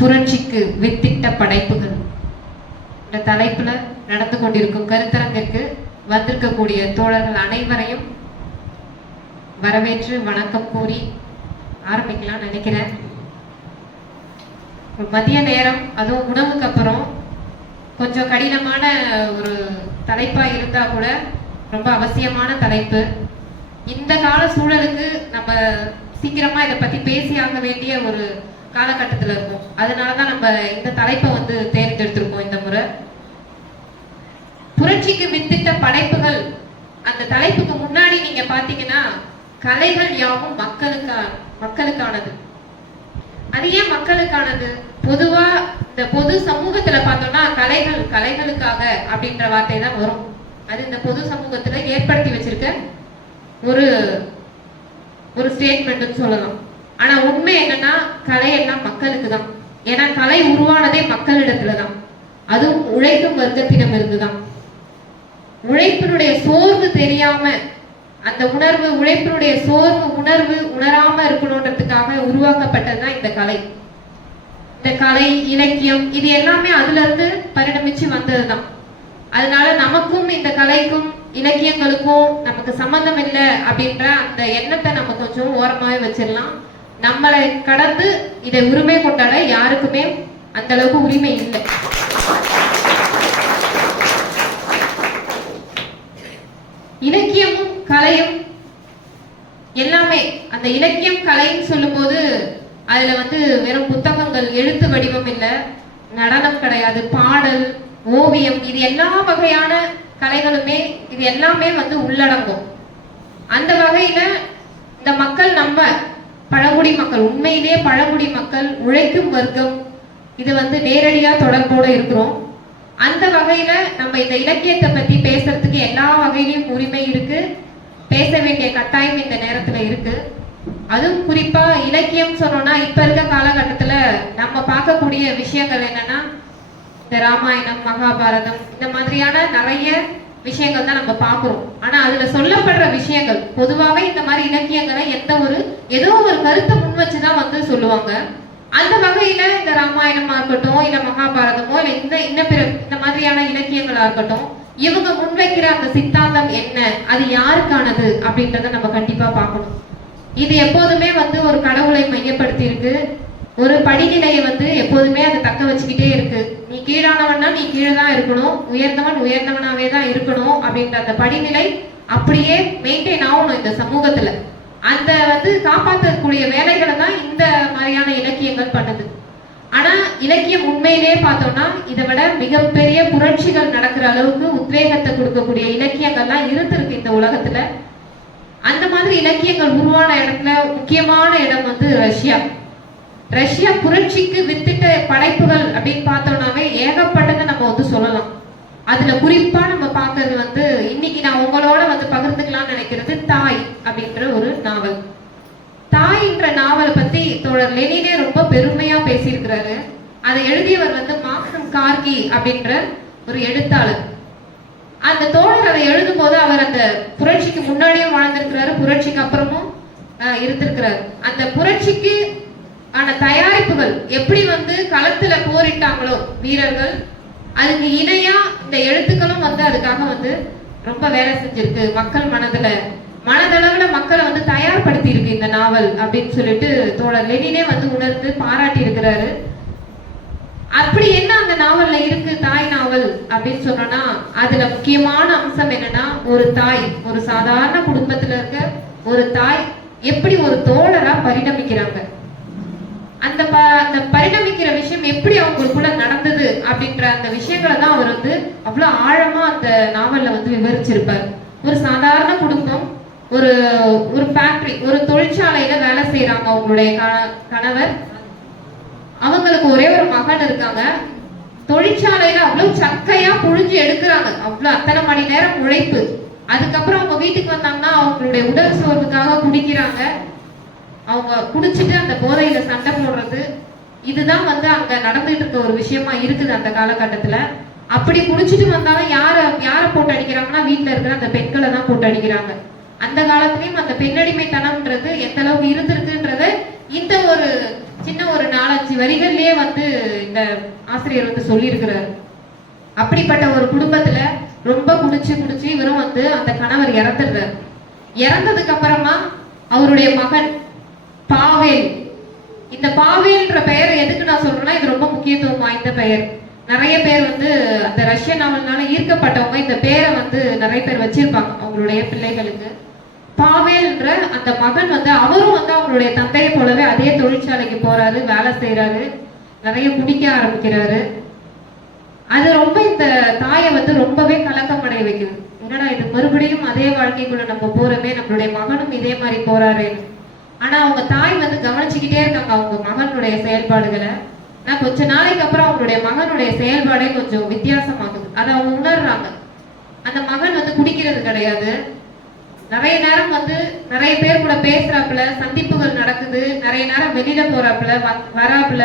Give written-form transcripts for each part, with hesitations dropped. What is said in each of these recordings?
புரட்சிக்கு வித்திட்ட படைப்புகள் இந்த தலைப்புல நடந்து கொண்டிருக்கும் கருத்தரங்கிற்கு வந்திருக்கக்கூடிய தோழர்கள் அனைவரையும் வரவேற்று வணக்கம் கூறி ஆரம்பிக்கலாம் நினைக்கிறேன். மதிய நேரம், அதுவும் உணவுக்கு அப்புறம் கொஞ்சம் கடினமான ஒரு தலைப்பா இருந்தா கூட ரொம்ப அவசியமான தலைப்பு. இந்த கால சூழலுக்கு நம்ம சீக்கிரமா இதை பத்தி பேசியாக வேண்டிய ஒரு காலகட்டத்தில் இருக்கும். அதனாலதான் நம்ம இந்த தலைப்பை தேர்ந்தெடுத்திருக்கோம். இந்த முறை புரட்சிக்கு வித்திட்ட படைப்புகள் அந்த தலைப்புக்கு முன்னாடி நீங்க பாத்தீங்கன்னா கலைகள் யாவும் மக்களுக்கானது. அது ஏன் மக்களுக்கானது? பொதுவா இந்த பொது சமூகத்துல பார்த்தோம்னா கலைகளுக்காக அப்படின்ற வார்த்தை தான் வரும். அது இந்த பொது சமூகத்துல ஏற்படுத்தி வச்சிருக்க ஒரு ஸ்டேட்மெண்ட் சொல்லலாம். ஆனா உண்மை என்னன்னா கலை எல்லாம் மக்களுக்கு தான். ஏன்னா கலை உருவானதே மக்களிடத்துலதான், அதுவும் உழைக்கும் வர்க்கத்திடம் இருந்துதான். உழைப்பினுடைய சோர்வு தெரியாம அந்த உழைப்பினுடைய சோர்வு உணராம இருக்கணும்ன்றதுக்காக உருவாக்கப்பட்டதுதான் இந்த கலை. இந்த கலை இலக்கியம் இது எல்லாமே அதுல இருந்து பரிணமிச்சு வந்ததுதான். அதனால நமக்கும் இந்த கலைக்கும் இலக்கியங்களுக்கும் நமக்கு சம்பந்தம் இல்லை அப்படின்ற அந்த எண்ணத்தை நம்ம கொஞ்சம் ஓரமாவே வச்சிடலாம். நம்மளை கடந்து இதை உரிமை கொண்டாட யாருக்குமே அந்த அளவுக்கு உரிமை இல்லை. இலக்கியமும் கலையும் எல்லாமே, அந்த இலக்கியம் கலைன்னு சொல்லும் போது அதுல வெறும் புத்தகங்கள், எழுத்து வடிவம் இல்லை, நடனம் கிடையாது, பாடல், ஓவியம், இது எல்லா வகையான கலைகளுமே இது எல்லாமே உள்ளடங்கும். அந்த வகையில இந்த மக்கள், நம்ம பழங்குடி மக்கள், உண்மையிலேயே பழங்குடி மக்கள், உழைக்கும் வர்க்கம், இது நேரடியா தொடர்போட இருக்கிறோம். அந்த வகையில நம்ம இந்த இலக்கியத்தை பத்தி பேசுறதுக்கு எல்லா வகையிலும் உரிமை இருக்கு, பேச வேண்டிய கட்டாயம் இந்த நேரத்துல இருக்கு. அதுவும் குறிப்பா இலக்கியம் சொன்னோம்னா இப்ப இருக்க காலகட்டத்துல நம்ம பார்க்கக்கூடிய விஷயங்கள் என்னன்னா இந்த ராமாயணம், மகாபாரதம், இந்த மாதிரியான நிறைய விஷயங்கள் தான் நம்ம பார்க்கிறோம். ஆனா அதுல சொல்லப்படுற விஷயங்கள் பொதுவாகவே இந்த மாதிரி இலக்கியங்களை ஏதோ ஒரு கருத்தை முன் வச்சுதான் சொல்லுவாங்க. அந்த வகையில இந்த ராமாயணமா இருக்கட்டும், இல்ல மகாபாரதமோ, இல்ல இந்த மாதிரியான இலக்கியங்களா இருக்கட்டும், இவங்க முன்வைக்கிற அந்த சித்தாந்தம் என்ன, அது யாருக்கானது அப்படின்றத நம்ம கண்டிப்பா பார்க்கணும். இது எப்போதுமே ஒரு கடவுளை மையப்படுத்தி இருக்கு. ஒரு படிநிலையை எப்போதுமே அதை தக்க வச்சுக்கிட்டே இருக்கு. நீ கீழானவன்னா நீ கீழே தான் இருக்கணும், உயர்ந்தவன் உயர்ந்தவனாவே தான் இருக்கணும் அப்படின்ற அந்த படிநிலை அப்படியே மெயின்டைன் ஆகணும் இந்த சமூகத்துல. அந்த காப்பாற்றக்கூடிய வேலைகளை தான் இந்த மாதிரியான இலக்கியங்கள் பண்ணுது. ஆனா இலக்கியம் உண்மையிலே பார்த்தோம்னா இதை விட மிகப்பெரிய புரட்சிகள் நடக்கிற அளவுக்கு உத்வேகத்தை கொடுக்கக்கூடிய இலக்கியங்கள்லாம் இருந்திருக்கு இந்த உலகத்துல. அந்த மாதிரி இலக்கியங்கள் உருவான இடத்துல முக்கியமான இடம் ரஷ்யா புரட்சிக்கு வித்திட்ட படைப்புகள் அப்படின்னு பார்த்தோம்னாவே ஏகப்பட்டதை நம்ம சொல்லலாம். அதுல குறிப்பா நம்ம பார்க்கறது இன்னைக்கு நான் உங்களோட பகிர்ந்துக்கலாம்னு நினைக்கிறது தாய் அப்படின்ற ஒரு நாவல். தாய்ன்ற நாவலை பத்தி தோழர் லெனினே ரொம்ப பெருமையா பேசியிருக்கிறாரு. அதை எழுதியவர் மார்க்சிம் கார்கி அப்படின்ற ஒரு எழுத்தாளர். அந்த தோழர் அதை எழுதும் போது அவர் அந்த புரட்சிக்கு முன்னாடியும் வாழ்ந்திருக்கிறாரு, புரட்சிக்கு அப்புறமும் இருந்திருக்கிறாரு. அந்த புரட்சிக்கு ஆன தயாரிப்புகள் எப்படி களத்துல போரிட்டாங்களோ வீரர்கள், அதுக்கு இணையா இந்த எழுத்துக்களும் அதுக்காக ரொம்ப வேலை செஞ்சிருக்கு. மக்கள் மனதளவுல மக்களை தயார்படுத்தி இருக்கு இந்த நாவல் அப்படின்னு சொல்லிட்டு தோழர் லெனினே உணர்ந்து பாராட்டி இருக்கிறாரு. அப்படி என்ன அந்த நாவல்ல இருக்கு தாய் நாவல் அப்படின்னு சொன்னோம்னா அதுல முக்கியமான அம்சம் என்னன்னா ஒரு தாய், ஒரு சாதாரண குடும்பத்துல இருக்க ஒரு தாய் எப்படி ஒரு தோழரா பரிணமிக்கிறாங்க, அந்த பரிணமிக்கிற விஷயம் எப்படி அவங்களுக்குள்ள நடந்தது அப்படின்ற அந்த விஷயங்களை தான் அவர் அவ்வளவு ஆழமா அந்த நாவல்ல விவரிச்சிருப்பார். ஒரு சாதாரண குடும்பம், ஒரு ஃபேக்டரி, ஒரு தொழிற்சாலையில வேலை செய்யறாங்க அவங்களுடைய கணவர். அவங்களுக்கு ஒரே ஒரு மகன் இருக்காங்க. தொழிற்சாலையில அவ்வளவு சக்கையா புழிஞ்சு எடுக்கிறாங்க, அவ்வளவு அத்தனை மணி நேரம் உழைப்பு. அதுக்கப்புறம் அவங்க வீட்டுக்கு வந்தாங்கன்னா அவங்களுடைய உடல் சோர்வுக்காக குடிக்கிறாங்க. அவங்க குடிச்சிட்டு அந்த போதையில சண்டை போடுறது, இதுதான் அங்க நடந்துட்டு இருக்க ஒரு விஷயமா இருக்குது அந்த காலகட்டத்துல. அப்படி குடிச்சிட்டு வந்தாலும் யார போட்டு அடிக்கிறாங்கன்னா வீட்டுல இருக்கிற அந்த பெண்களை தான் போட்டு அடிக்கிறாங்க. அந்த காலத்திலயும் அந்த பெண்ணடிமைத்தனம்ன்றது எந்த அளவுக்கு இருந்திருக்குன்றத இந்த ஒரு சின்ன ஒரு 4-5 வரிகள்லயே வந்து இந்த ஆசிரியர் வந்து சொல்லியிருக்கிறார். அப்படிப்பட்ட ஒரு குடும்பத்துல ரொம்ப குடிச்சு குடிச்சு இவரும் வந்து அந்த கணவர் இறந்துடுறாரு. இறந்ததுக்கு அப்புறமா அவருடைய மகன் பாவேல், இந்த பாவேல்ன்ற பெயரை எதுக்கு நான் சொல்றேன்னா இது ரொம்ப முக்கியத்துவம் வாய்ந்த பெயர். நிறைய பேர் வந்து அந்த ரஷ்ய நாவல்னால ஈர்க்கப்பட்டவங்க இந்த பேரை வந்து நிறைய பேர் வச்சிருப்பாங்க அவங்களுடைய பிள்ளைகளுக்கு. பாவேல்ன்ற அந்த மகன் வந்து அவரும் வந்து அவங்களுடைய தந்தையை போலவே அதே தொழிற்சாலைக்கு போறாரு, வேலை செய்யறாரு, நிறைய குடிக்க ஆரம்பிக்கிறாரு. அது ரொம்ப இந்த தாயை வந்து ரொம்பவே கலக்கம் அடைய வைக்குது. என்னடா இது மறுபடியும் அதே வாழ்க்கைக்குள்ள நம்ம போறோமே, நம்மளுடைய மகனும் இதே மாதிரி போறாருன்னு. ஆனா அவங்க தாய் வந்து கவனிச்சுக்கிட்டே இருக்காங்க அவங்க மகனுடைய செயல்பாடுகளை. ஆனா கொஞ்ச நாளைக்கு அப்புறம் அவங்களுடைய மகனுடைய செயல்பாடே கொஞ்சம் வித்தியாசமாகுது. அதை அவங்க உணர்றாங்க. அந்த மகன் வந்து குடிக்கிறது கிடையாது, நிறைய நேரம் வந்து நிறைய பேர் கூட பேசுறாப்புல, சந்திப்புகள் நடக்குது, நிறைய நேரம் வெளியில போறாப்புல வராப்புல,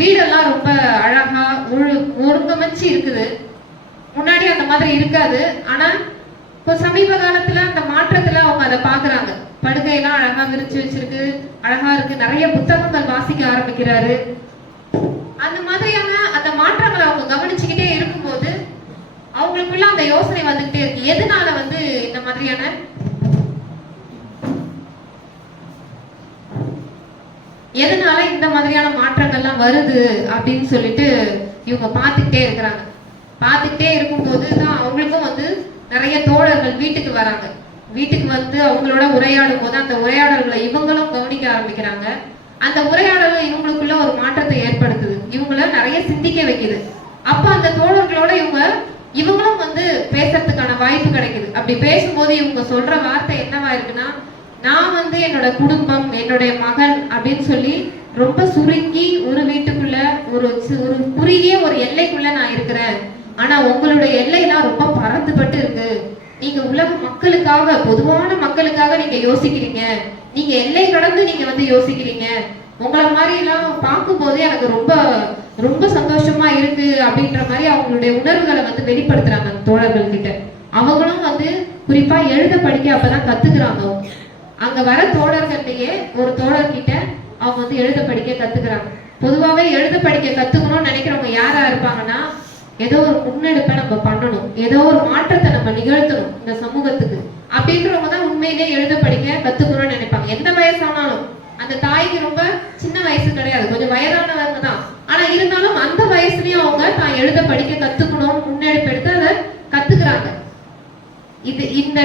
வீடெல்லாம் ரொம்ப அழகா ஒருங்கமைச்சு இருக்குது. முன்னாடி அந்த மாதிரி இருக்காது. ஆனா இப்போ சமீப காலத்துல அந்த மாற்றத்துல அவங்க அதை பாக்குறாங்க. படுக்கையெல்லாம் அழகா விரிச்சு வச்சிருக்கு, அழகா இருக்கு, நிறைய புத்தகங்கள் வாசிக்க ஆரம்பிக்கிறாரு. அந்த மாதிரியான அந்த மாற்றங்களை அவங்க கவனிச்சுக்கிட்டே இருக்கும்போது அவங்களுக்குள்ள அந்த யோசனை வந்துகிட்டே இருக்கு, எதனால வந்து இந்த மாதிரியான மாற்றங்கள்லாம் வருது அப்படின்னு சொல்லிட்டு இவங்க பார்த்துக்கிட்டே இருக்கிறாங்க. பார்த்துக்கிட்டே இருக்கும்போது தான் அவங்களுக்கும் வந்து நிறைய தோழர்கள் வீட்டுக்கு வராங்க. வீட்டுக்கு வந்து அவங்களோட உரையாடும் போது அந்த உரையாடல்களை இவங்களும் கவனிக்க ஆரம்பிக்கிறாங்க. அந்த உரையாடல் இவங்களுக்குள்ள ஒரு மாற்றத்தை ஏற்படுத்துது, இவங்கள நிறைய சிந்திக்க வைக்குது. அப்ப அந்த தோழர்களோட இவங்களும் வந்து பேசுறதுக்கான வாய்ப்பு கிடைக்குது. அப்படி பேசும்போது இவங்க சொல்ற வார்த்தை என்னவா இருக்குன்னா, நான் வந்து என்னோட குடும்பம், என்னுடைய மகன் அப்படின்னு சொல்லி ரொம்ப சுருங்கி ஒரு வீட்டுக்குள்ள ஒரு குறுகிய ஒரு எல்லைக்குள்ள நான் இருக்கிறேன். ஆனா உங்களுடைய எல்லையெல்லாம் ரொம்ப பறந்துபட்டு இருக்கு. நீங்க உலக மக்களுக்காக, பொதுவான மக்களுக்காக நீங்க யோசிக்கிறீங்க, நீங்க எல்லை கடந்து நீங்க வந்து யோசிக்கிறீங்க. உங்களை மாதிரி எல்லாம் பார்க்கும் போதே எனக்கு ரொம்ப ரொம்ப சந்தோஷமா இருக்கு அப்படின்ற மாதிரி அவங்களுடைய உணர்வுகளை வந்து வெளிப்படுத்துறாங்க அந்த தோழர்கள் கிட்ட. அவங்களும் வந்து குறிப்பா எழுத படிக்க அப்பதான் கத்துக்கிறாங்க. அங்க வர தோழர்கள்லயே ஒரு தோழர்கிட்ட அவங்க வந்து எழுத படிக்க கத்துக்கிறாங்க. பொதுவாவே எழுத படிக்க கத்துக்கணும்னு நினைக்கிறவங்க யாரா இருப்பாங்கன்னா, ஏதோ ஒரு முன்னெடுப்பை நம்ம பண்ணணும், ஏதோ ஒரு மாற்றத்தை நம்ம நிகழ்த்தணும் இந்த சமூகத்துக்கு அப்படின்றவங்க தான் உண்மையிலேயே எழுத படிக்க கத்துக்கணும்னு நினைப்பாங்க. எந்த வயசானாலும், அந்த தாய்க்கு ரொம்ப சின்ன வயசு கிடையாது, கொஞ்சம் வயதானவங்க தான். ஆனா இருந்தாலும் அந்த வயசுலயும் அவங்க தான் எழுத படிக்க கத்துக்கணும், முன்னெடுப்பு எடுத்து அதை கத்துக்கிறாங்க. இந்த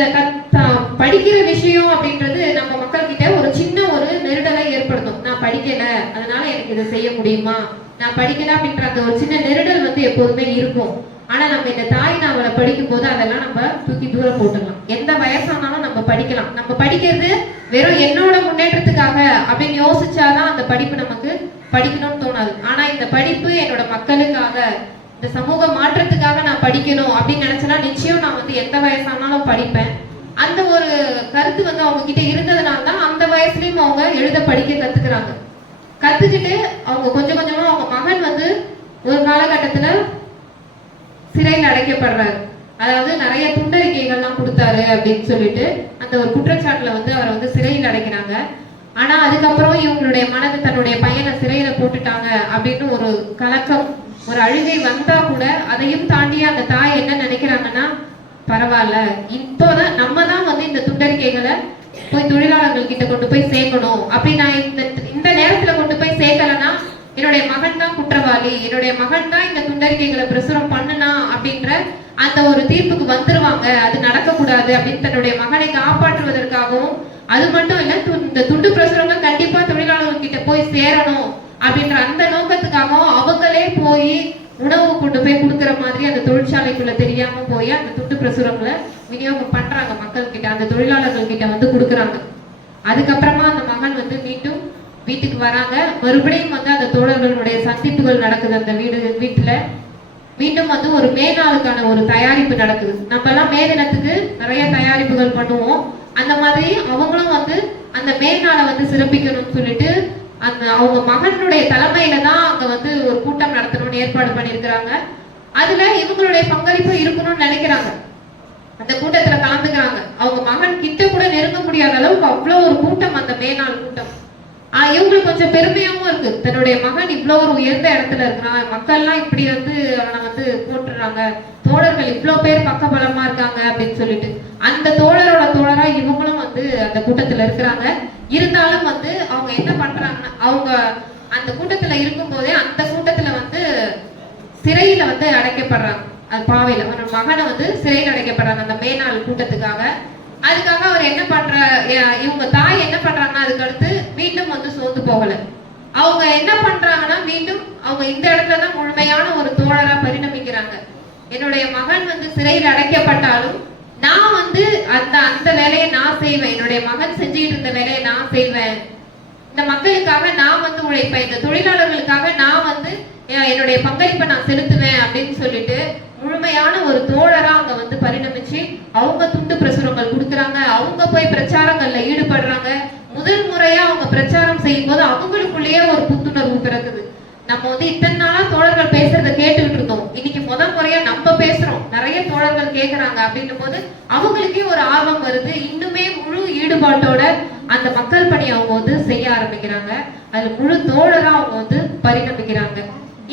படிக்கிற விஷயம் அப்படின்றது நம்ம மக்கள் கிட்ட ஒரு சின்ன ஒரு நெருடலை ஏற்படுத்தும். நான் படிக்கல, அதனால எனக்கு இதை செய்ய முடியுமா, நான் படிக்கல அப்படின்ற அந்த ஒரு சின்ன நெருடல் வந்து எப்போதுமே இருக்கும். ஆனா நம்ம இந்த தாய் நாவலை படிக்கும் போது அதெல்லாம் நம்ம தூக்கி தூரம் போட்டுக்கலாம். எந்த வயசானாலும் நம்ம படிக்கலாம். நம்ம படிக்கிறது வெறும் என்னோட முன்னேற்றத்துக்காக அப்படின்னு யோசிச்சாதான் அந்த படிப்பு நமக்கு படிக்கணும்னு தோணாது. ஆனா இந்த படிப்பு என்னோட மக்களுக்காக, இந்த சமூக மாற்றத்துக்காக நான் படிக்கணும் அப்படின்னு நினைச்சேன்னா நிச்சயம் நான் வந்து எந்த வயசானாலும் படிப்பேன். அந்த ஒரு கருத்து வந்து அவங்க கிட்ட இருந்ததுனால தான் அந்த வயசுலயும் அவங்க எழுத படிக்க கத்துக்கிறாங்க. கத்துக்கிட்டு அவங்க கொஞ்சம் கொஞ்சமா அவங்க மகன் வந்து ஒரு காலகட்டத்துல சிறையில் அடைக்கப்படுறாரு. அதாவது நிறைய துண்டறிக்கைகள்லாம் கொடுத்தாரு அப்படின்னு சொல்லிட்டு அந்த ஒரு குற்றச்சாட்டுல வந்து அவரை வந்து சிறையில் அடைக்கிறாங்க. ஆனா அதுக்கப்புறம் இவங்களுடைய மனது தன்னுடைய பையனை சிறையில போட்டுட்டாங்க அப்படின்னு ஒரு கலக்கம், ஒரு அழுகை வந்தா கூட அதையும் தாண்டி அந்த தாய் என்ன நினைக்கிறாங்கன்னா, பரவாயில்ல, இப்போதான் நம்ம தான் வந்து இந்த துண்டறிக்கைகளை போய் தொழிலாளர்கள் கிட்ட கொண்டு போய் சேர்க்கணும். அப்படி நான் இந்த நேரத்துல கொண்டு போய் சேர்க்கலன்னா என்னுடைய மகன் தான் குற்றவாளி, என்னுடைய மகன் தான் இந்த துண்டறிக்கைகளை பிரசுரம் பண்ணுனா அப்படின்ற அந்த ஒரு தீர்ப்புக்கு வந்துருவாங்க. அது நடக்கக்கூடாது அப்படின்னு தன்னுடைய மகனை காப்பாற்றுவதற்காகவும், அது மட்டும் இல்ல இந்த துண்டு பிரசுரங்கள் கண்டிப்பா தொழிலாளர்கள் கிட்ட போய் சேரணும் அப்படின்ற அந்த நோக்கத்துக்காகவும் அவங்களே போய் உணவு கொண்டு போய் கொடுக்குற மாதிரி அந்த தொழிற்சாலைக்குள்ள தெரியாம போய் அந்த துண்டு பிரசுரங்களை விநியோகம் பண்றாங்க மக்கள் கிட்ட, அந்த தொழிலாளர்கள் கிட்ட வந்து கொடுக்குறாங்க. அதுக்கப்புறமா அந்த மகன் வந்து மீண்டும் வீட்டுக்கு வராங்க. மறுபடியும் வந்து அந்த தோழர்களுடைய சந்திப்புகள் நடக்குது. அந்த வீட்டுல மீண்டும் வந்து ஒரு மேனாளுக்கான ஒரு தயாரிப்பு நடக்குது. நம்ம எல்லாம் மே தினத்துக்கு நிறைய தயாரிப்புகள் பண்ணுவோம். அந்த மாதிரி அவங்களும் வந்து அந்த மேனாளை வந்து சிறப்பிக்கணும்னு சொல்லிட்டு அந்த அவங்க மகனுடைய தலைமையில தான் அங்க வந்து ஒரு கூட்டம் நடத்தணும்னு ஏற்பாடு பண்ணியிருக்கிறாங்க. அதுல இவங்களுடைய பங்களிப்பு இருக்கணும்னு நினைக்கிறாங்க. அந்த கூட்டத்துல கலந்துக்கிறாங்க. அவங்க மகன் கிட்ட கூட நெருங்க முடியாத அளவுக்கு அவ்வளவு ஒரு கூட்டம், அந்த மேனாள் கூட்டம். இவங்களுக்கு கொஞ்சம் பெருமையாவும் இருக்கு, தன்னுடைய மகன் இவ்வளவு ஒரு உயர்ந்த இடத்துல இருக்கிறான், மக்கள்லாம் இப்படி வந்து அவனை வந்து போட்டுறாங்க, தோழர்கள் இவ்வளவு பேர் பக்கபலமா இருக்காங்க அப்படின்னு சொல்லிட்டு அந்த தோழரோட தோழரா இவங்களும் வந்து அந்த கூட்டத்துல இருக்கிறாங்க. இருந்தாலும் வந்து அவங்க என்ன பண்றாங்கன்னா, அவங்க அந்த கூட்டத்துல இருக்கும் போதே அந்த கூட்டத்துல வந்து சிறையில வந்து அடைக்கப்படுறாங்க. அது பாவையில ஒரு மகனை வந்து சிறையில் அடைக்கப்படுறாங்க அந்த மேனாள் கூட்டத்துக்காக. அதுக்காக அவர் என்ன பண்ற, இவங்க தாய் என்ன பண்றாங்கன்னா அதுக்கு அடுத்து மீண்டும் வந்து சோர்ந்து போகல. அவங்க என்ன பண்றாங்கன்னா மீண்டும் அவங்க இந்த இடத்துலதான் முழுமையான ஒரு தோழரா பரிணமிக்கிறாங்க. என்னுடைய மகன் வந்து சிறையில் அடைக்கப்பட்டாலும் நான் வந்து அந்த அந்த வேலையை நான் செய்வேன், என்னுடைய மகன் செஞ்சுக்கிட்டு இருந்த வேலையை நான் செய்வேன், இந்த மக்களுக்காக நான் வந்து உழைப்பேன், இந்த தொழிலாளர்களுக்காக நான் வந்து என்னுடைய பங்களிப்பை நான் செலுத்துவேன் அப்படின்னு சொல்லிட்டு முழுமையான ஒரு தோழரா அங்க வந்து பரிணமிச்சு அவங்க துண்டு பிரசுரங்கள் கொடுக்குறாங்க. அவங்க போய் பிரச்சாரங்கள்ல ஈடுபடுறாங்க. முதல் முறையா அவங்க பிரச்சாரம் செய்யும் போது அவங்களுக்குள்ளேயே ஒரு புத்துணர்வு பிறகுது. நம்ம வந்து இத்தனை நாளா தோழர்கள் பேசுறத கேட்டுக்கிட்டு இருந்தோம், இன்னைக்கு முதல் முறையா நம்ம பேசுறோம், நிறைய தோழர்கள் கேட்கறாங்க அப்படின்னும் போது அவங்களுக்கே ஒரு ஆர்வம் வருது. இன்னுமே முழு ஈடுபாட்டோட அந்த மக்கள் பணி அவங்க வந்து செய்ய ஆரம்பிக்கிறாங்க. அது முழு தோழரா அவங்க வந்து பரிணமிக்கிறாங்க.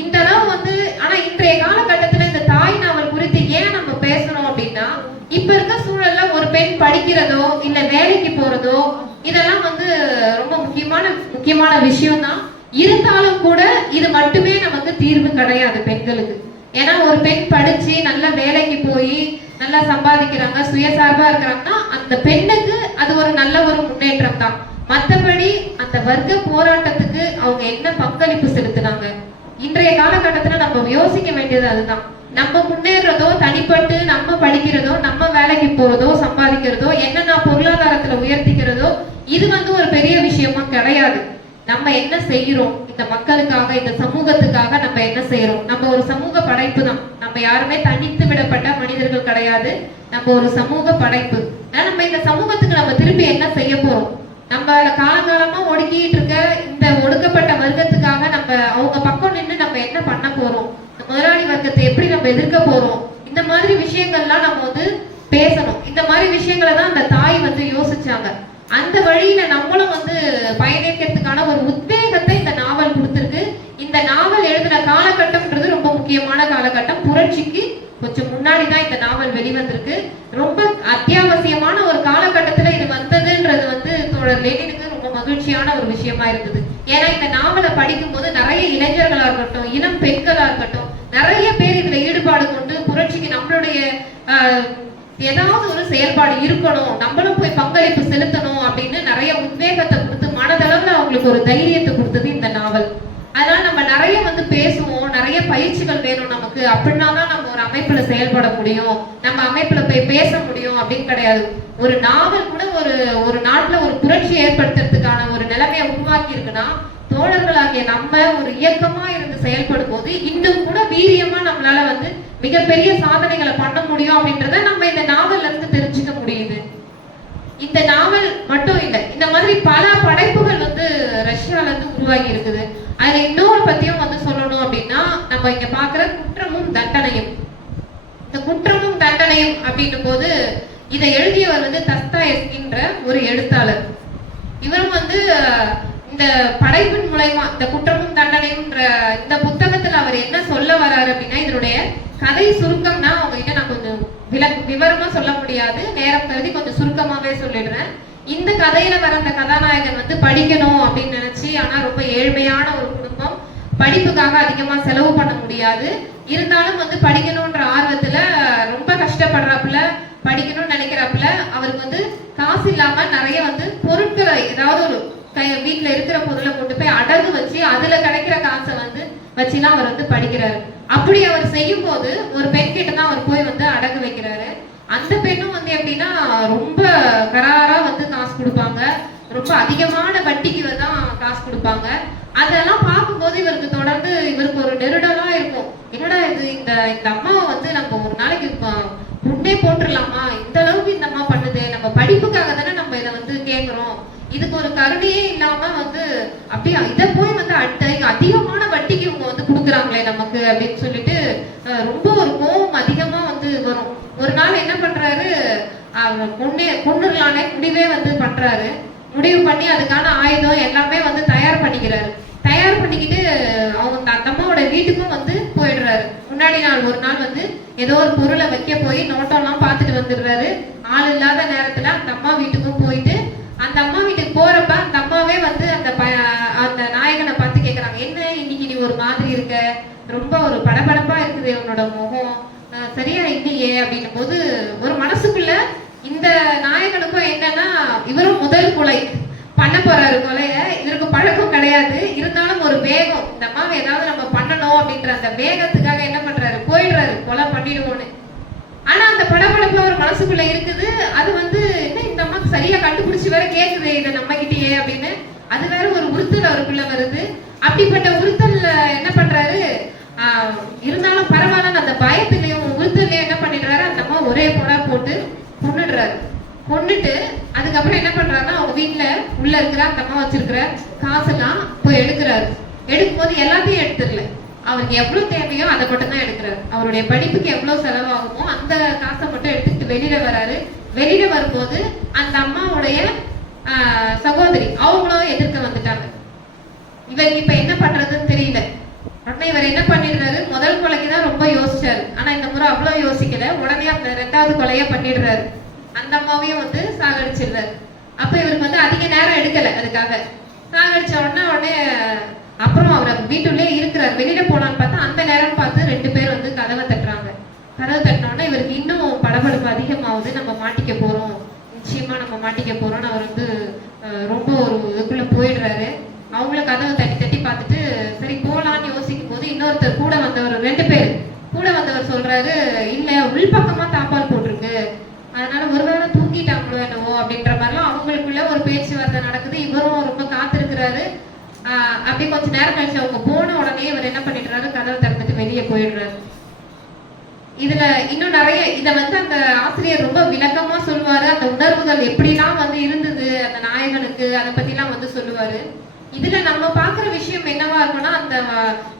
இந்த அளவு வந்து ஆனா இன்றைய காலகட்டத்துல இந்த தாய் நாவல் குறித்து ஏன் நம்ம பேசணும் அப்படின்னா, இப்ப இருக்க சூழல்ல ஒரு பெண் படிக்கிறதோ இல்ல வேலைக்கு போறதோ இதெல்லாம் வந்து ரொம்ப முக்கியமான விஷயம் தான். இருந்தாலும் கூட இது மட்டுமே நமக்கு தீர்வு கிடையாது பெண்களுக்கு. ஏன்னா ஒரு பெண் படிச்சு நல்ல வேலைக்கு போய் நல்லா சம்பாதிக்கிறாங்க, சுயசார்பா இருக்கிறாங்கன்னா அந்த பெண்ணுக்கு அது ஒரு நல்ல ஒரு முன்னேற்றம் தான். மற்றபடி அந்த வர்க்க போராட்டத்துக்கு அவங்க என்ன பங்களிப்பு செலுத்தினாங்க, இன்றைய காலகட்டத்துல நம்ம யோசிக்க வேண்டியது அதுதான். நம்ம முன்னேறதோ, தனிப்பட்டு நம்ம படிக்கிறதோ, நம்ம வேலைக்கு போறதோ, சம்பாதிக்கிறதோ, என்னென்ன பொருளாதாரத்துல உயர்த்திக்கிறதோ இது வந்து ஒரு பெரிய விஷயமா கிடையாது. நம்ம என்ன செய்யறோம் இந்த மக்களுக்காக, இந்த சமூகத்துக்காக நம்ம என்ன செய்யறோம். நம்ம ஒரு சமூக படைப்பு தான், நம்ம யாருமே தனித்து விடப்பட்ட மனிதர்கள் கிடையாது, நம்ம ஒரு சமூக படைப்பு. நம்ம இந்த சமூகத்துக்கு நம்ம திருப்பி என்ன செய்ய போறோம், நம்ம காலங்காலமா ஒடுக்கிட்டு இருக்க இந்த ஒடுக்கப்பட்ட வர்க்கத்துக்காக நம்ம அவங்க பக்கம் நின்று நம்ம என்ன பண்ண போறோம், முதலாளி வர்க்கத்தை எப்படி நம்ம எதிர்க்க போறோம், இந்த மாதிரி விஷயங்கள்லாம் நம்ம வந்து பேசணும். இந்த மாதிரி விஷயங்களை தான் அந்த தாய் வந்து யோசிச்சாங்க. அந்த வழியில நம்மளும் வந்து பயணிக்கிறதுக்கான ஒரு உத்வேகத்தை இந்த நாவல் கொடுத்திருக்கு. இந்த நாவல் எழுதின காலகட்டம்ன்றது ரொம்ப முக்கியமான காலகட்டம். புரட்சிக்கு கொஞ்சம் முன்னாடி தான் இந்த நாவல் வெளிவந்திருக்கு. ரொம்ப அத்தியாவசியமான ஒரு காலகட்டத்துல இது வந்ததுன்றது வந்து தோழர் லெனினுக்கு ரொம்ப மகிழ்ச்சியான ஒரு விஷயமா இருந்தது. ஏன்னா இந்த நாவலை படிக்கும் போது நிறைய இளைஞர்களா இருக்கட்டும், இளம் பெண்களா இருக்கட்டும், நிறைய பேர் இதுல ஈடுபாடு கொண்டு புரட்சிக்கு நம்மளுடைய ஏதாவது ஒரு செயல்பாடு இருக்கணும், நம்மளும் போய் பங்களிப்பு செலுத்தணும் அப்படின்னு நிறைய உத்வேகத்தை கொடுத்து மனதளவுல அவங்களுக்கு ஒரு தைரியத்தை கொடுத்தது இந்த நாவல். அதனால நம்ம நிறைய வந்து பேசுவோம், நிறைய பயிற்சிகள் வேணும் நமக்கு, அப்படின்னா தான் நம்ம ஒரு அமைப்புல செயல்பட முடியும், நம்ம அமைப்புல போய் பேச முடியும் அப்படின்னு கிடையாது. ஒரு நாவல் கூட ஒரு நாட்டுல ஒரு புரட்சி ஏற்படுத்துறதுக்கான ஒரு நிலைமையை உருவாக்கி இருக்குன்னா, தோழர்களாகிய நம்ம ஒரு இயக்கமா இருந்து செயல்படும் போது இன்னும் கூட வீரியமா நம்மளால வந்து மிகப்பெரிய சாதனைகளை பண்ண முடியும் அப்படின்றத நம்ம இந்த நாவல்ல இருந்து தெரிஞ்சுக்க முடியுது. இந்த நாவல் மட்டும் இல்லை, இந்த மாதிரி பல படைப்புகள் வந்து ரஷ்யால இருந்து உருவாகி இருக்குது. அதுல இன்னொரு பத்தியும் வந்து சொல்லணும் அப்படின்னா, நம்ம இங்க பாக்குற குற்றமும் தண்டனையும். இந்த குற்றமும் தண்டனையும் அப்படின்னும் போது இதை எழுதியவர் வந்து தஸ்தாயெவ்ஸ்கின்ற ஒரு எழுத்தாளர். இவரும் வந்து இந்த படைப்பின் மூலமா இந்த குற்றமும் தண்டனையும்ன்ற இந்த புத்தகத்துல அவர் என்ன சொல்ல வர்றாரு அப்படின்னா, இதனுடைய கதை சுருக்கம்னா அவங்ககிட்ட நான் கொஞ்சம் விவரமா சொல்ல முடியாது, நேரம் கருதி கொஞ்சம் சுருக்கமாவே சொல்லிடுறேன். இந்த கதையில வர அந்த கதாநாயகன் வந்து படிக்கணும் அப்படின்னு நினைச்சு, ஆனா ரொம்ப ஏழ்மையான ஒரு குடும்பம், படிப்புக்காக அதிகமா செலவு பண்ண முடியாது, இருந்தாலும் வந்து படிக்கணும்ன்ற ஆர்வத்துல ரொம்ப கஷ்டப்படுறாப்புல, படிக்கணும்னு நினைக்கிறாப்புல. அவருக்கு வந்து காசு இல்லாம நிறைய வந்து பொருட்களை, ஏதாவது ஒரு வீட்டுல இருக்கிற பொருளை கொண்டு போய் அடகு வச்சு அதுல கிடைக்கிற காசை வந்து வச்சுதான் அவர் வந்து படிக்கிறாரு. அப்படி அவர் செய்யும் போது ஒரு பெண் கிட்ட தான் அவர் போய் வந்து அடகு வைக்கிறாரு. அந்த பெண்ணும் வந்து எப்படின்னா ரொம்ப கராரா வந்து காசு கொடுப்பாங்க, ரொம்ப அதிகமான வட்டிக்கு தான் காசு கொடுப்பாங்க. அதெல்லாம் பார்க்கும்போது இவருக்கு தொடர்ந்து இவருக்கு ஒரு நெருடலா இருக்கும். என்னடா இது, இந்த அம்மாவை வந்து நம்ம ஒரு நாளைக்கு புண்ணே போட்டுடலாமா, இந்த அளவுக்கு இந்த அம்மா பண்ணுது, நம்ம படிப்புக்காக தானே நம்ம இதை வந்து கேட்கிறோம், இதுக்கு ஒரு கருணையே இல்லாம வந்து அப்படியே இதை போய் வந்து அதிகமான வட்டிக்கு இவங்க வந்து கொடுக்குறாங்களே நமக்கு அப்படின்னு சொல்லிட்டு ரொம்ப ஒரு கோபம் அதிகமா வந்து வரும். ஒரு நாள் என்ன பண்றாரு, கொன்னுடலானே முடிவே வந்து பண்றாரு. முடிவு பண்ணி அதுக்கான ஆயுதம் எல்லாமே வந்து தயார் பண்ணிக்கிறாரு. தயார் பண்ணிக்கிட்டு அவங்க அந்த அம்மாவோட வீட்டுக்கும் வந்து போயிடுறாரு. முன்னாடி நாள் ஒரு நாள் வந்து ஏதோ ஒரு பொருளை வைக்க போய் நோட்டம்லாம் பார்த்துட்டு வந்துடுறாரு. ஆள் இல்லாத நேரத்துல அந்த அம்மா வீட்டுக்கும் போயிட்டு அந்த அம்மா வீட்டுக்கு போறப்ப அந்த அம்மாவே வந்து அந்த நாயகனை பார்த்து கேக்குறாங்க, என்ன இன்னைக்கு நீ ஒரு மாதிரி இருக்க, ரொம்ப ஒரு படபடப்பா இருக்குது உன்னோட முகம், சரியா இல்லையே அப்படின்னும் போது ஒரு மனசுக்குள்ள இந்த நாயகனுக்கும் என்னன்னா இவரும் முதல் கொலை பண்ண போறாரு. கொலைய இவருக்கு பழக்கம் கிடையாது, இருந்தாலும் ஒரு வேகம், இந்த அம்மாவை ஏதாவது நம்ம பண்ணணும் அப்படின்ற அந்த வேகத்துக்காக என்ன பண்றாரு, போயிடுறாரு கொலை பண்ணிடுவோன்னு. ஆனா அந்த படபடப்பு ஒரு மனசுக்குள்ள இருக்குது. அது வந்து என்ன இந்த அம்மாக்கு சரியா கண்டுபிடிச்சு வேற கேக்குது இதை நம்ம கிட்டயே அப்படின்னு, அது வேற ஒரு உறுத்தல் அவருக்குள்ள வருது. அப்படிப்பட்ட உறுத்தல்ல என்ன பண்றாரு, இருந்தாலும் பரவாயில்ல அந்த பயத்திலையும் உறுத்தலையும் என்ன பண்ணிடுறாரு, அந்த அம்மா ஒரே போடா போட்டு கொன்னுடுறாரு. கொன்னுட்டு அதுக்கப்புறம் என்ன பண்றாருன்னா அவங்க வீட்டுல உள்ள இருக்கிற அந்த அம்மா வச்சிருக்கிற காசெல்லாம் போய் எடுக்கிறாரு. எடுக்கும் போது எல்லாத்தையும் எடுத்துடல, அவருக்கு எவ்வளவு தேவையோ அதை மட்டும் தான் எடுக்கிறாரு. அவருடைய படிப்புக்கு எவ்வளவு செலவாகுமோ அந்த காசை மட்டும் எடுத்துக்கிட்டு வெளியில வராரு. வெளியில வரும்போது அந்த அம்மாவுடைய சகோதரி அவங்களும் எதிர்க்க வந்துட்டாங்க. இவர் இப்ப என்ன பண்றதுன்னு தெரியல. உடனே இவர் என்ன பண்ணிடுறாரு, முதல் கொலைக்குதான் ரொம்ப யோசிச்சாரு, ஆனா இந்த முறை அவ்வளவு யோசிக்கல. உடனே அந்த 2வது கொலைய பண்ணிடுறாரு. அந்த அம்மாவையும் வந்து சாகடிச்சிடுறாரு. அப்ப இவருக்கு வந்து அதிக நேரம் எடுக்கல, அதுக்காக சாகடிச்ச உடனே அப்புறம் அவர் வீட்டுள்ளே இருக்கிறார். வெளியில போனான்னு பார்த்தா அந்த நேரம் பார்த்து 2 பேர் வந்து கதவை தட்டுறாங்க. கதவை தட்டினோடனே இவருக்கு இன்னும் படபடப்பு அதிகமாகுது, நம்ம மாட்டிக்க போறோம், நிச்சயமா நம்ம மாட்டிக்க போறோம்னு அவர் வந்து ரொம்ப ஒரு இதுக்குள்ள போயிடுறாரு. அவங்களும் கதவை தட்டி தட்டி பார்த்துட்டு சரி போலான்னு யோசிக்கும் போது இன்னொருத்தர் கூட வந்தவர், 2 பேர் கூட வந்தவர் சொல்றாரு, இல்ல உள்பக்கமா தாப்பால் போட்டிருக்கு, அதனால ஒருவேளை தூங்கிட்டாங்களோ என்னவோ அப்படின்ற மாதிரிலாம் அவங்களுக்குள்ள ஒரு பேச்சுவார்த்தை நடக்குது. இவரும் ரொம்ப காத்திருக்கிறாரு. அப்படி கொஞ்ச நேரம் கழிச்சு அவங்க போன உடனே இவர் என்ன பண்ணிடுறாரு, கதவை திறந்துட்டு வெளியே போயிடுறாரு. இதுல இன்னும் நிறைய இத வந்து அந்த ஆசிரியர் ரொம்ப விளக்கமா சொல்லுவாரு. அந்த உணர்வுகள் எப்படிலாம் வந்து இருந்தது அந்த நாயகனுக்கு, அதை பத்தி எல்லாம் வந்து சொல்லுவாரு. இதுல நம்ம பாக்குற விஷயம் என்னவா இருக்கும்னா, அந்த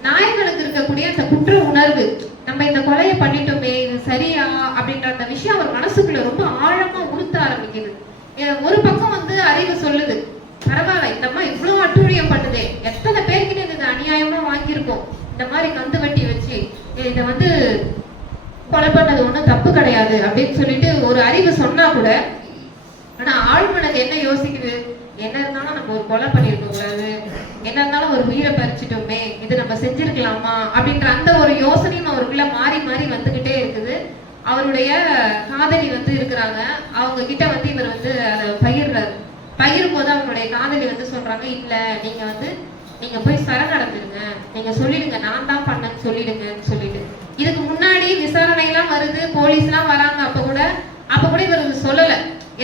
நாயகனுக்கு இருக்கக்கூடிய அந்த குற்ற உணர்வு, நம்ம இந்த கொலையை பண்ணிட்டோமே இது சரியா அப்படின்ற அந்த விஷயம் அவர் மனசுக்குள்ள ரொம்ப ஆழமா உறுத்த ஆரம்பிக்குது. ஒரு பக்கம் வந்து அறிவு சொல்லுது, பரவாயில்ல இந்த அம்மா இவ்வளவு அட்டூழியம் பண்ணுதே, எத்தனை பேர்கிட்ட இது அநியாயமா வாங்கியிருக்கோம், இந்த மாதிரி கந்து வட்டி வச்சு இதை வந்து கொலை பண்ணது ஒண்ணும் தப்பு கிடையாது அப்படின்னு சொல்லிட்டு ஒரு அறிவு சொன்னா கூட, ஆனா ஆழ்மனது என்ன யோசிக்குது, என்ன இருந்தாலும் நம்ம ஒரு கொலை பண்ணிருக்க கூடாது, என்ன இருந்தாலும் ஒரு உயிரை பறிச்சிட்டோமே, இது நம்ம செஞ்சிருக்கலாமா அப்படின்ற அந்த ஒரு யோசனையும் அவருக்குள்ள மாறி மாறி வந்துகிட்டே இருக்குது. அவருடைய காதலி வந்து இருக்கிறாங்க, அவங்க கிட்ட வந்து இவர் வந்து அதை பகிர்றாரு. பகிரும் போது அவங்களுடைய காதலி வந்து சொல்றாங்க, இல்ல நீங்க போய் சரணடைஞ்சிருங்க, நீங்க சொல்லிடுங்க நான் தான் பண்ணேன்னு சொல்லிடுங்கன்னு சொல்லிட்டு. இதுக்கு முன்னாடி விசாரணை எல்லாம் வருது, போலீஸ் எல்லாம் வராங்க, அப்ப கூட இவர் சொல்லல.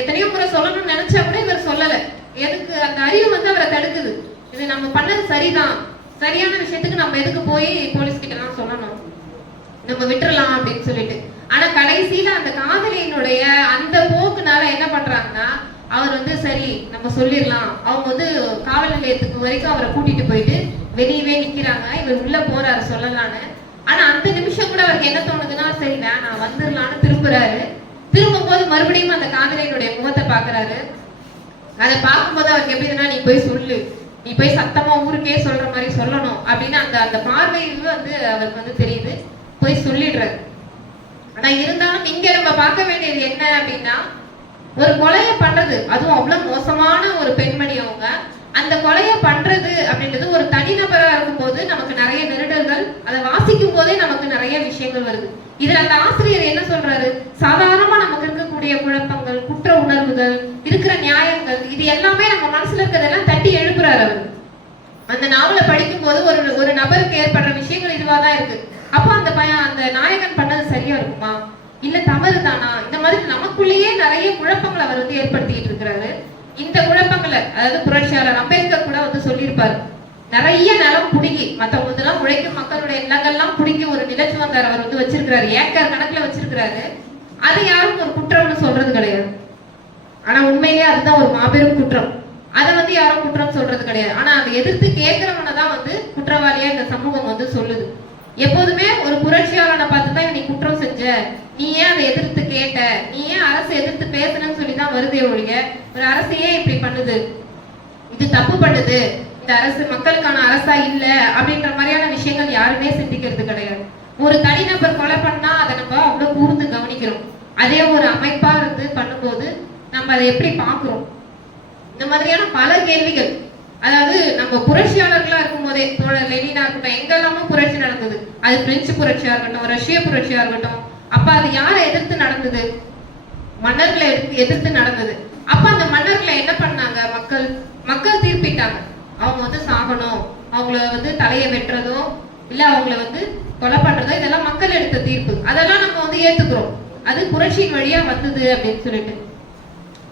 எத்தனையோ முறை சொல்லணும்னு நினைச்சா கூட இவர் சொல்லல. எதுக்கு, அந்த அறிவு வந்து அவரை தடுக்குது. இது நம்ம பண்ணது சரிதான், சரியான விஷயத்துக்கு நம்ம எதுக்கு போய் போலீஸ் கிட்ட எல்லாம் சொல்லணும், நம்ம விட்டுறலாம் அப்படின்னு சொல்லிட்டு. ஆனா கடைசியில அந்த காதலியினுடைய அந்த போக்குனால என்ன பண்றாங்கன்னா, அவர் வந்து சரி நம்ம சொல்லிடலாம், அவங்க வந்து காவல் நிலையத்துக்கு வரைக்கும் அவரை கூட்டிட்டு போயிட்டு வெளியவே நிக்கிறாங்க. இவர் உள்ள போறாரு சொல்லலான்னு. ஆனா அந்த நிமிஷம் கூட அவருக்கு என்ன தோணுதுன்னா, சரி நான் வந்துடலான்னு திரும்புறாரு. திரும்பும் போது மறுபடியும் அந்த காதலியினுடைய முகத்தை பாக்குறாரு. அதை பார்க்கும்போது அவருக்கு எப்படின்னா, நீ போய் சொல்லு, நீ போய் சத்தமா ஊருக்கே சொல்ற மாதிரி சொல்லணும் அப்படின்னு அந்த பார்வையில வந்து அவருக்கு வந்து தெரியுது. போய் சொல்லிடுறாரு. ஆனா இருந்தாலும் இங்க நம்ம பார்க்க வேண்டியது என்ன அப்படின்னா, ஒரு கொலையை பண்றது, அதுவும் அவ்வளவு மோசமான ஒரு பெண்மணி அவங்க, அந்த கொலையை பண்றது அப்படின்றது ஒரு தனிநபரா இருக்கும் போது நமக்கு நிறைய நெருடல்கள், அதை வாசிக்கும் போதே நமக்கு நிறைய விஷயங்கள் வருது. இதுல அந்த ஆசிரியர் என்ன சொல்றாரு, சாதாரணமா நமக்கு இருக்கக்கூடிய குழப்பங்கள், குற்ற உணர்வுகள், இருக்கிற நியாயங்கள், இது எல்லாமே நம்ம மனசுல இருக்கிறதெல்லாம் தட்டி எழுப்புறாரு அவர். அந்த நாவலை படிக்கும் போது ஒரு நபருக்கு ஏற்படுற விஷயங்கள் இதுவாதான் இருக்கு. அப்போ அந்த நாயகன் பண்ணது சரியா இருக்குமா, இல்ல தவறு தானா, இந்த மாதிரி நமக்குள்ளேயே நிறைய குழப்பங்களை அவர் வந்து ஏற்படுத்திட்டு இருக்கிறாரு. இந்த குழப்பங்களை, அதாவது புரட்சியாளர் அம்பேத்கர் கூட வந்து சொல்லியிருப்பாரு, நிறைய நிலம் புடுங்கி மத்தவங்க எல்லாம் உழைக்கும் மக்களுடைய நிலங்கள்லாம் புடுங்கி ஒரு நிலச்சுவந்தார் அவர் வந்து வச்சிருக்கிறாரு, ஏக்கர் கணக்குல வச்சிருக்கிறாரு. அது யாரும் ஒரு குற்றம்னு சொல்றது கிடையாது. ஆனா உண்மையிலேயே அதுதான் ஒரு மாபெரும் குற்றம். அதை வந்து யாரும் குற்றம் சொல்றது கிடையாது. ஆனா அதை எதிர்த்து கேட்கிறவனதான் வந்து குற்றவாளியா இந்த சமூகம் வந்து சொல்லுது. எப்போதுமே ஒரு புரட்சியாளனை பார்த்துதான் நீ குற்றம் செஞ்ச, நீ ஏன் அதை எதிர்த்து கேட்ட, நீ ஏன் அரசு எதிர்த்து பேசணும்னு சொல்லிதான் வருதே ஒழிய ஒரு அரசு ஏன் இப்படி பண்ணுது, இது தப்பு பண்ணுது, இந்த அரசு மக்களுக்கான அரசா இல்ல அப்படின்ற மாதிரியான விஷயங்கள் யாருமே சிந்திக்கிறது கிடையாது. ஒரு தனிநபர் கொலை பண்ணா அதை நம்ம அவ்வளவு கூர்ந்து கவனிக்கிறோம். அதே ஒரு அமைப்பா இருந்து பண்ணும்போது நம்ம அதை எப்படி பாக்குறோம்? இந்த மாதிரியான பல கேள்விகள். அதாவது நம்ம புரட்சியாளர்களா இருக்கும் போதே தோழர் லெனினா இருக்கட்டும், எங்கெல்லாமோ புரட்சி நடந்தது. அது பிரெஞ்சு புரட்சியா இருக்கட்டும், ரஷ்ய புரட்சியா இருக்கட்டும். அப்ப அது யாரை எதிர்த்து நடந்தது? மன்னர்களை எதிர்த்து நடந்தது. அப்ப அந்த மன்னர்களை என்ன பண்ணாங்க? மக்கள் தீர்ப்பிட்டாங்க. அவங்க வந்து சாகணும், அவங்கள தலையை வெட்டுறதோ இல்ல அவங்கள கொலை பண்றதோ, இதெல்லாம் மக்கள் எடுத்த தீர்ப்பு. அதெல்லாம் நம்ம ஏத்துக்கிறோம். அது புரட்சியின் வழியா வந்தது அப்படின்னு சொல்லிட்டு.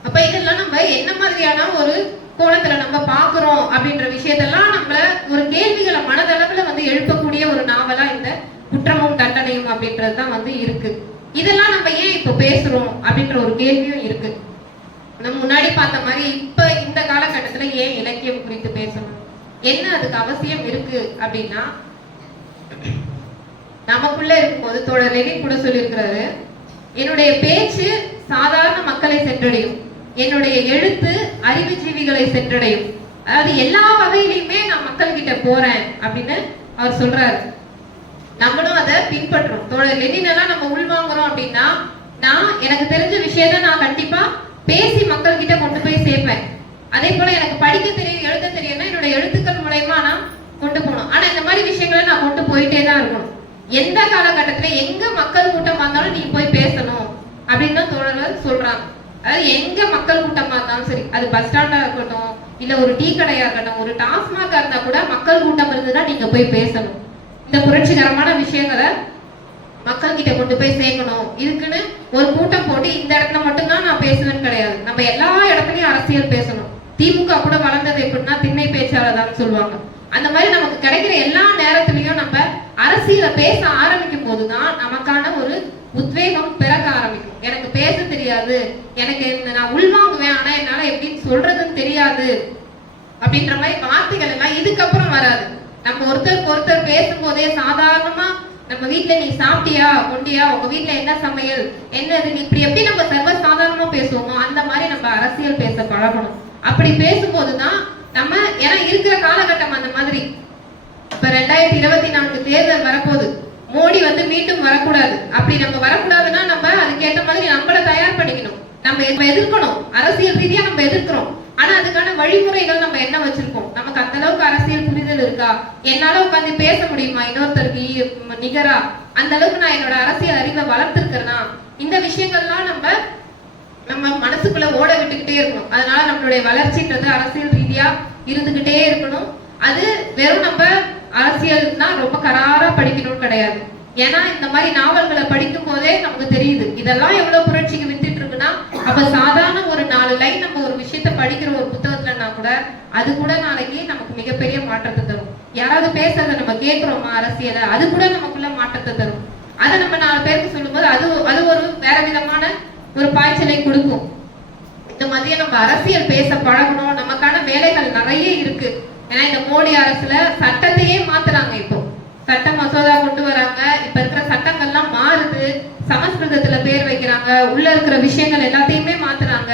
அப்ப இதெல்லாம் நம்ம என்ன மாதிரியான ஒரு கோணத்துல நம்ம பாக்குறோம் அப்படின்ற விஷயத்தெல்லாம் நம்ம ஒரு கேள்விகளை மனதளவுல எழுப்பக்கூடிய ஒரு நாவலா இந்த குற்றமும் தண்டனையும் அப்படின்றதுதான் இருக்கு. இதெல்லாம் நம்ம ஏன் இப்ப பேசுறோம் அப்படின்ற ஒரு கேள்வியும் இருக்கு. நம்ம முன்னாடி பார்த்த மாதிரி இப்ப இந்த காலகட்டத்துல ஏன் இலக்கியம் குறித்து பேசணும், என்ன அதுக்கு அவசியம் இருக்கு அப்படின்னா, நமக்குள்ள இருக்கும்போது தோழர் லெனின் கூட சொல்லியிருக்கிறாரு, என்னுடைய பேச்சு சாதாரண மக்களை சென்றடையும், என்னுடைய எழுத்து அறிவுஜீவிகளை சென்றடையும். அதாவது எல்லா வகையிலுமே நான் மக்கள் கிட்ட போறேன் அப்படின்னு அவர் சொல்றாரு. நம்மளும் அதை பின்பற்றோம். தோழர் லெனின் எல்லாம் நம்ம உள்வாங்குறோம் அப்படின்னா, நான் எனக்கு தெரிஞ்ச விஷயத்த நான் கண்டிப்பா பேசி மக்கள் கிட்ட கொண்டு போய் சேர்ப்பேன். அதே போல எனக்கு படிக்க தெரியும், எழுத தெரியும்னா என்னோட எழுத்துக்கள் மூலயமா நான் கொண்டு போகணும். ஆனா இந்த மாதிரி விஷயங்களை நான் கொண்டு போயிட்டே தான் இருக்கணும். எந்த காலகட்டத்துல எங்க மக்கள் கூட்டம் வந்தாலும் நீ போய் பேசணும் அப்படின்னு தான் தோழர்கள் சொல்றாங்க. அதாவது எங்க மக்கள் கூட்டமா இருந்தாலும் சரி, அது பஸ் ஸ்டாண்டா இருக்கட்டும், இல்ல ஒரு டீ கடையா இருக்கட்டும், ஒரு டாஸ்மாகா இருந்தா கூட மக்கள் கூட்டம் இருந்ததுன்னா நீங்க போய் பேசணும். இந்த புரட்சிகரமான விஷயங்களை மக்கள் கிட்ட கொண்டு போய் சேர்க்கணும். இதுக்குன்னு ஒரு கூட்டம் போட்டு இந்த இடத்துல மட்டும்தான் நான் பேசுவேன்னு கிடையாது. நம்ம எல்லா இடத்துலயும் அரசியல் பேசணும். திமுக கூட வளர்ந்தது எப்படின்னா திண்ணை பேச்சாளர் தான் சொல்லுவாங்க. அந்த மாதிரி நமக்கு கிடைக்கிற எல்லா நேரத்திலையும் நம்ம அரசியல பேச ஆரம்பிக்கும் போதுதான் நமக்கான ஒரு உத்வேகம் பிறக்க ஆரம்பிக்கும். எனக்கு பேச தெரியாது, எனக்கு நான் உள்வாங்குவேன், ஆனா என்னால எப்படின்னு சொல்றதுன்னு தெரியாது அப்படின்ற மாதிரி வார்த்தைகள் எல்லாம் இதுக்கப்புறம் வராது. நம்ம ஒருத்தருக்கு ஒருத்தர் பேசும்போதே சாதாரணமா நம்ம வீட்டுல நீ சாப்பிட்டியா, கொண்டியா, உங்க வீட்டுல என்ன சமையல், என்னது, இப்படி எப்படி நம்ம சர்வ சாதாரணமா பேசுவோமோ அந்த மாதிரி நம்ம அரசியல் பேச பழகணும். அப்படி பேசும்போதுதான் நம்ம, ஏன்னா இருக்கிற காலகட்டம் அந்த மாதிரி. இப்ப 2024 தேர்தல் வரப்போகுது. மோடி மீண்டும் வரக்கூடாது. அப்படி நம்ம வரக்கூடாதுன்னா நம்ம அதுக்கேற்ற மாதிரி நம்மள தயார் பண்ணிக்கணும். நம்ம எதிர்க்கணும், அரசியல் ரீதியா நம்ம எதிர்க்கிறோம். ஆனா அதுக்கான வழிமுறைகள் நம்ம என்ன வச்சிருக்கோம்? நமக்கு அந்த அளவுக்கு அரசியல் புரிதல் இருக்கா? என்னால உட்காந்து பேச முடியுமா இன்னொருத்தருக்கு நிகரா? அந்த அளவுக்கு நான் என்னோட அரசியல் அறிவை வளர்த்திருக்கிறேன்னா? இந்த விஷயங்கள்லாம் நம்ம மனசுக்குள்ள ஓட விட்டுக்கிட்டே இருக்கணும். அதனால நம்மளுடைய வளர்ச்சின்றது அரசியல் ரீதியா இருந்துகிட்டே இருக்கணும். அது வெறும் நம்ம அரசியல்னா ரொம்ப கராரா படிக்கணும்னு கிடையாது. ஏன்னா இந்த மாதிரி நாவல்களை படிக்கும் போதே நமக்கு தெரியுது இதெல்லாம் எவ்வளவு புரட்சிக்கு வித்துட்டு இருக்குன்னா, அப்ப சாதாரண ஒரு 4 லைன் நம்ம ஒரு விஷயத்த படிக்கிற ஒரு புத்தகத்துலன்னா கூட அது கூட நாளைக்கு நமக்கு மிகப்பெரிய மாற்றத்தை தரும். யாராவது பேசுறத நம்ம கேட்கிறோமா அரசியல, அது கூட நமக்குள்ள மாற்றத்தை தரும். அதை நம்ம 4 பேருக்கு சொல்லும்போது அது ஒரு வேற விதமான ஒரு பாய்ச்சலை கொடுக்கும். இந்த மாதிரி நம்ம அரசியல் பேச பழகணும். நமக்கான வேலைகள் நிறைய இருக்கு. ஏன்னா இந்த மோடி அரசுல சட்டத்தையே மாத்துறாங்க. இப்போ சட்ட மசோதா கொண்டு வராங்க. இப்ப இருக்கிற சட்டங்கள்லாம் மாறுது. சமஸ்கிருதத்துல பேர் வைக்கிறாங்க. உள்ள இருக்கிற விஷயங்கள் எல்லாத்தையுமே மாத்துறாங்க.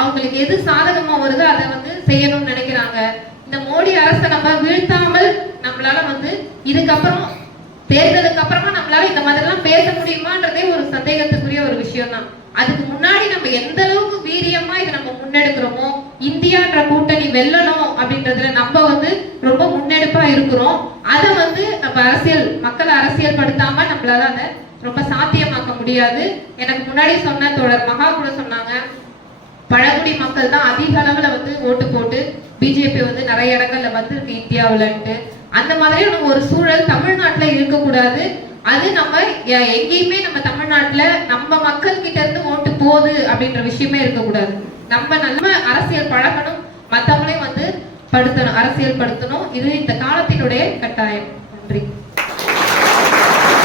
அவங்களுக்கு எது சாதகமா வருதோ அதை செய்யணும்னு நினைக்கிறாங்க. இந்த மோடி அரசை நம்ம வீழ்த்தாமல் நம்மளால இதுக்கப்புறம் தேர்தலுக்கு அப்புறமா நம்மளால இந்த மாதிரி எல்லாம் பேச முடியுமான்றதே ஒரு சந்தேகத்துக்குரிய ஒரு விஷயம் தான். அதுக்கு முன்னாடி நம்ம எந்த அளவுக்கு வீரியமா இதை நம்ம முன்னெடுக்கிறோமோ, இந்தியான்ற கூட்டணி வெல்லணும் அப்படின்றதுல நம்ம ரொம்ப முன்னெடுப்பா இருக்கிறோம். அதை நம்ம மக்களை அரசியல் படுத்தாம நம்மளால அதை ரொம்ப சாத்தியமாக்க முடியாது. எனக்கு முன்னாடி சொன்ன தோழர் மகா கூட சொன்னாங்க, பழங்குடி மக்கள் தான் அதிக அளவுல ஓட்டு போட்டு பிஜேபி நிறைய இடங்கள்ல இருக்கு இந்தியாவுலன்ட்டு. அந்த மாதிரியான ஒரு சூழல் தமிழ்நாட்டுல இருக்கக்கூடாது. அது நம்ம எங்கேயுமே நம்ம தமிழ்நாட்டுல நம்ம மக்கள் கிட்ட இருந்து ஓட்டு போகுது அப்படின்ற விஷயமே இருக்கக்கூடாது. நம்ம நல்ல அரசியல் பழகணும், மத்தவங்களையும் அரசியல் படுத்தணும். இது இந்த காலத்தினுடைய கட்டாயம். நன்றி.